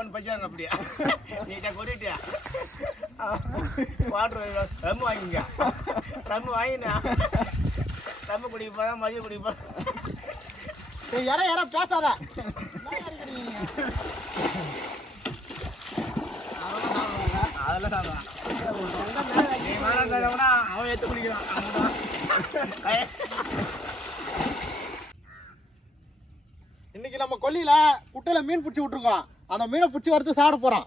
ஒன்று பச்சாங்க அப்படியா நீட்டா கொட்டிட்டியா வாட்டர் ரம்மு வாங்கிங்க ரம்மு வாங்கினா ரம்மு குடிக்க போதா மதியம் குடிக்க போதா யாரா பேசாத அதெல்லாம் சாப்பிடலாம் நீ வேணா அவன் எடுத்து குடிக்கிறான் இன்னைக்கு நம்ம கொல்லியில குட்டையில மீன் பிடிச்சி விட்டுருக்கோம். அந்த மீனை பிடிச்சி வறுத்து சாப்பிட போறோம்.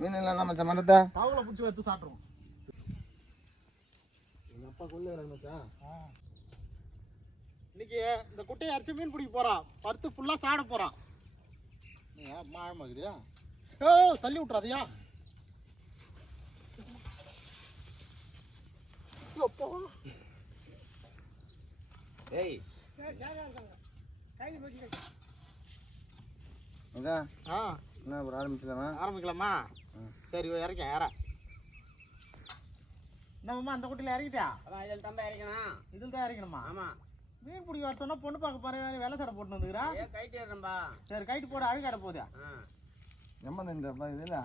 மீன் இல்லை நம்ம சமரத்தை பாவுல பிடிச்சி வறுத்து சாப்பிடுவோம். எங்க அப்பா கொல்ல இன்னைக்கு இந்த குட்டையை அரைச்சி மீன் பிடிக்க போறோம். வறுத்து ஃபுல்லா சாப்பிட போறோம். மாயமாக்குதியா தள்ளி விட்டுறாதியா ஏய் என்ன ஆரம்பிக்கலாமா? சரி இறக்க யார என்னம்மா அந்த குட்டியில் இறக்கிட்டியா? இதில் தான் இறக்கணும். இதில் தான் இறக்கணுமா? ஆமாம். மீன் பிடிக்க வர சொன்னா பொண்ணு பார்க்க போற வெள்ளை சடை போட்டு வந்துக்கிறா. கைட்டு ஏறம்பா. சரி கைட்டு போட அழுகாட போதா? எம்மன் இந்த இதுல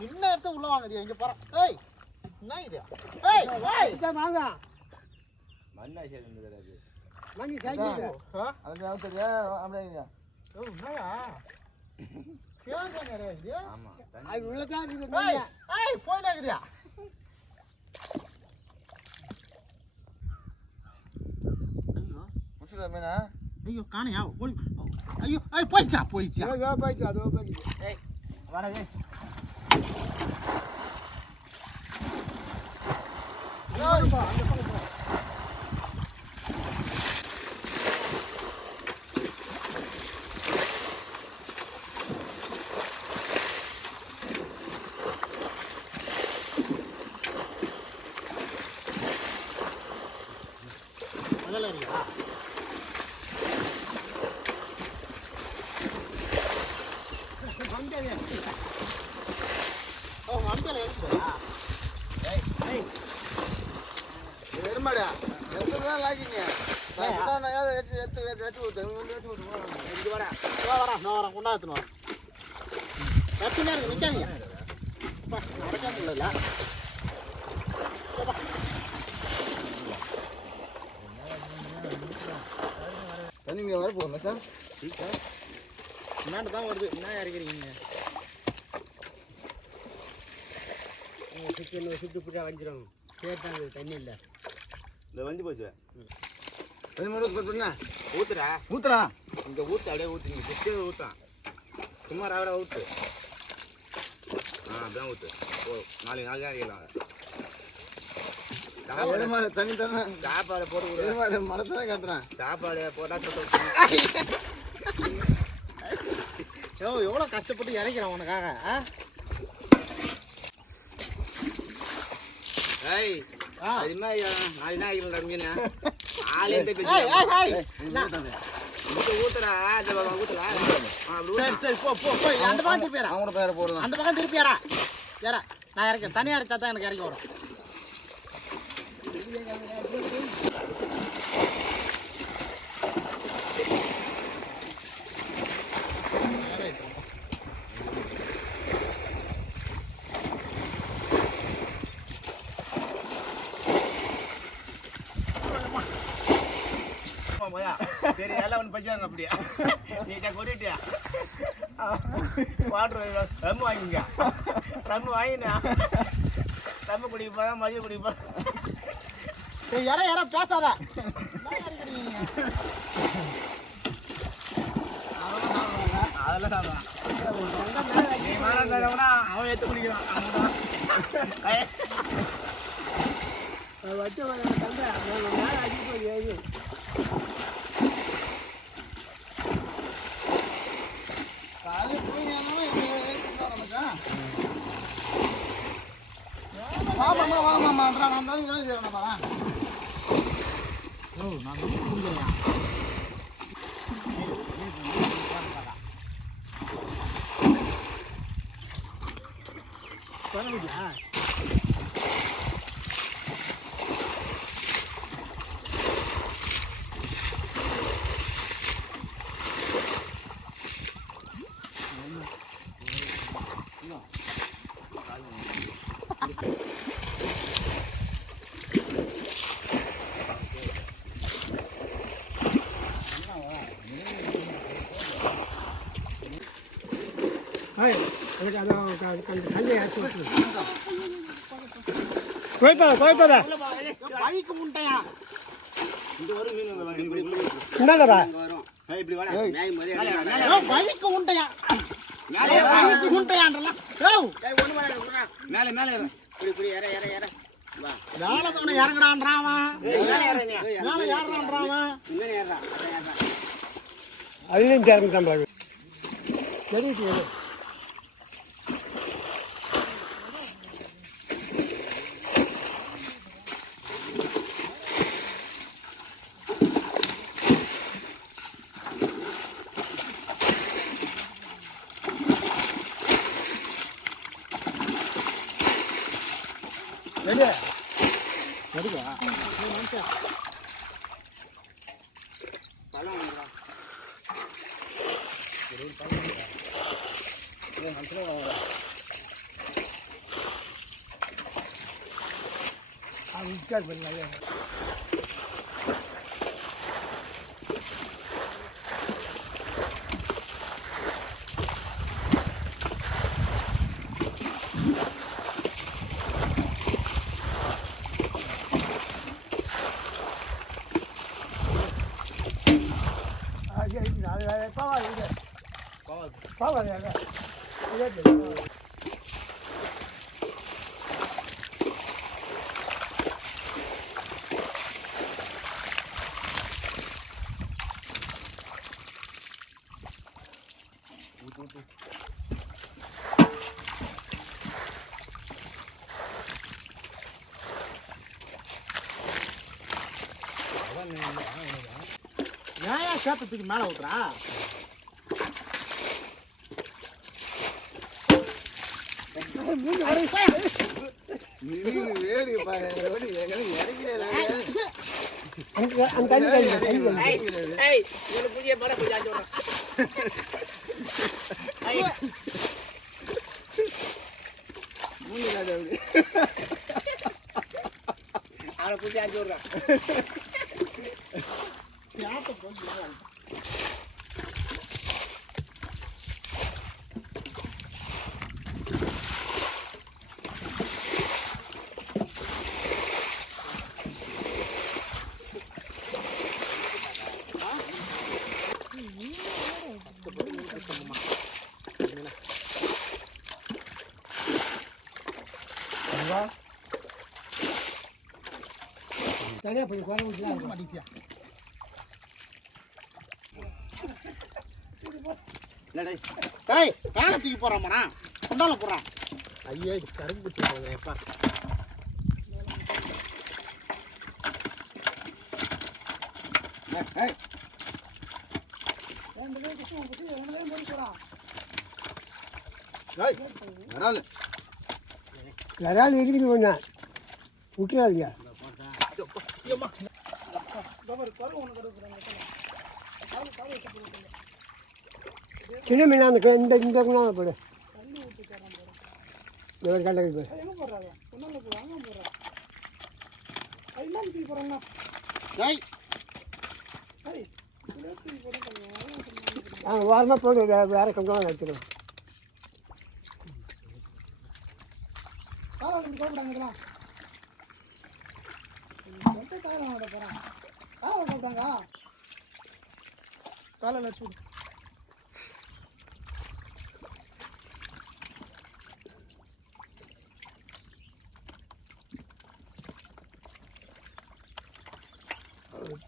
நின்ன இடத்த உள்ள வாங்குதியா? இங்க போற ஏய் என்ன இது? ஏய் ஏய் வாங்க மண்ணா சேர்ந்து அது மண்ணி சாய்க்கு அது தெரியா அப்படியே ஓ என்னயா சேவங்க ரே ஆமா அது உள்ள தான் இருக்கு. ஏய் ஏய் போய் நாக்குதியா? ஐயோ முசுல மீனா ஐயோ காணையா போய் ஐயோ ஐய் போய்ச்சா ஐயோ போய்ச்சா அதோ போய் ஏய் வாடா ஏய் யோப்பா அந்த பக்கம் போ. முதல்ல இருக்கா எருமாடா எதுதான் லாக்கிங்க நான் எடுத்து எடுத்து எடுத்து விட்டு வரா நான் வரேன் கொண்டாத்துன்னு வரேன். பிரச்சனை இருக்கு நிற்காதீங்க நடக்காது இல்லைல்ல தண்ணிங்க வர போகணும் சார் என்னாண்டு தான் வருது. என்ன இறக்கிறீங்க? சுட்டு புட்டா வஞ்சிடும் கேட்டாங்க தண்ணி இல்லை இந்த வஞ்சி போச்சு. ஊத்துறா ஊத்துறா இங்கே ஊற்று அப்படியே ஊற்றுங்க சுற்றி ஊற்றான் சும்மா ராவரா ஊற்று. அப்படிதான் ஊற்று ஓ நாளைக்கு நாள் தான் எருமாடு தண்ணி தானே சாப்பாடு போட்டு எருமாடு மரத்தை தான் கட்டுறேன். சாப்பாடு போட்டால் எவ்வளோ கஷ்டப்பட்டு இறக்கிறேன் உனக்காக. ஏய் அது மாதிரி நாளைக்கு தான் ஆகிக்கலாம் மீன் ஆளே ஊத்துறா ஊத்துறா சரி சரி போ போ போய் அந்த பக்கம் திருப்பியாரா? அவங்களோட பேரை போடுறேன். அந்த பக்கம் திருப்பியாரா? யாரா நான் இறக்கேன் தனியாக இருக்கா தான் எனக்கு இறக்கி வரும். சரி எல்லாம் ஒன்று பச்சாங்க அப்படியா நீட்டா கொட்டிட்டியா வாட்டர் ரம்மு வாங்கிங்க ரம்மு வாங்கினா ரம்மு குடிக்க போதா மதியம் குடிக்க போதா யாரா பேசாத அதெல்லாம் சாப்பிடலாம் நீ வேணா அவன் எடுத்து குடிக்கிறான் வச்ச தந்தை அடிப்போம். வாமாம்மா வாமாம்மான்றா நான் தான் வேலை செய்யணும்ப்பா. நான் முடிஞ்சையா பரவாயில்லையா? பைக்கு முட்டையா என்னடா இப்படி வாடா மேய் மதிய பைக்கு முட்டையா மேலே பைக்கு முட்டையான்றலாம் ஒண்ணு வாடா மேல மேல ஏறு இப்படி இப்படி ஏற ஏற ஏற வா வேலை தவணை இறங்குடான்றான் அவன் மேலே ஏறனியா மேலே ஏறான்றான் அவன் இங்க ஏறா அத ஏறா அதுலயும் சேர்ந்துட்டான் பாரு சரி வெளியே எடுக்கா பழம் வாங்குறா ஏன் சேத்தத்துக்கு மேலே ஊத்துறா வேடி பாரு வேடி எங்க இறங்கல ஏய் இவனை புதிய பாரு கொஞ்சம் ஆச்சு விடுறேன் மூணு காடு அப்படி அவனை புதிய ஆச்சு விடுறேன் தனியாக போய் குறை விட்டுலாம் மாட்டேங்கியா டேய் வேலை தூக்கி போடுறான் கொண்டால போடுறான் ஐயா கரும்பு பிடிச்சி போகிறேன் எப்பா யாராலும் இருக்குது கொஞ்சம் விட்டுறாதீங்க சின்ன மீனா அந்த இந்த இந்த குணாத போடு கண்டக்ட் நாங்கள் வாரமாக போடு வேறு கொஞ்சம் எடுத்துக்கிறோம் காலையில் வச்சு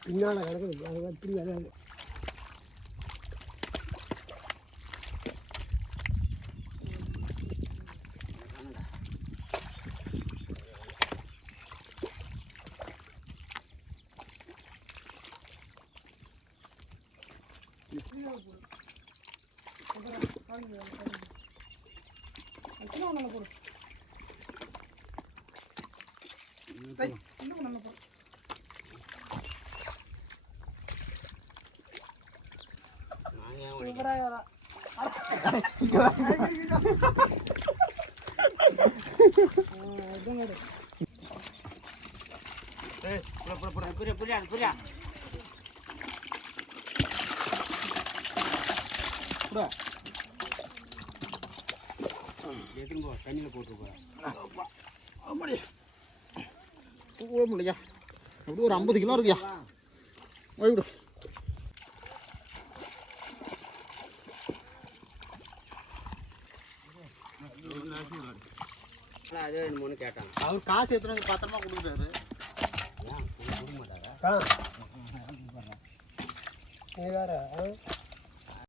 பின்னால் கிடக்குது அது எப்படி வராது நான் ஏன் புரியா புரியா எடுத்துன்னு போ தண்ணியில் போட்டுருப்பா ஆமாடி போக முடியா எப்படி ஒரு 50 கிலோ இருக்குயா விடு அதே 2 3 கேட்டாங்க அவர் காசு எத்தனை பத்திரமா கொடுக்குறாரு கொடுக்க மாட்டாரா நீ வேற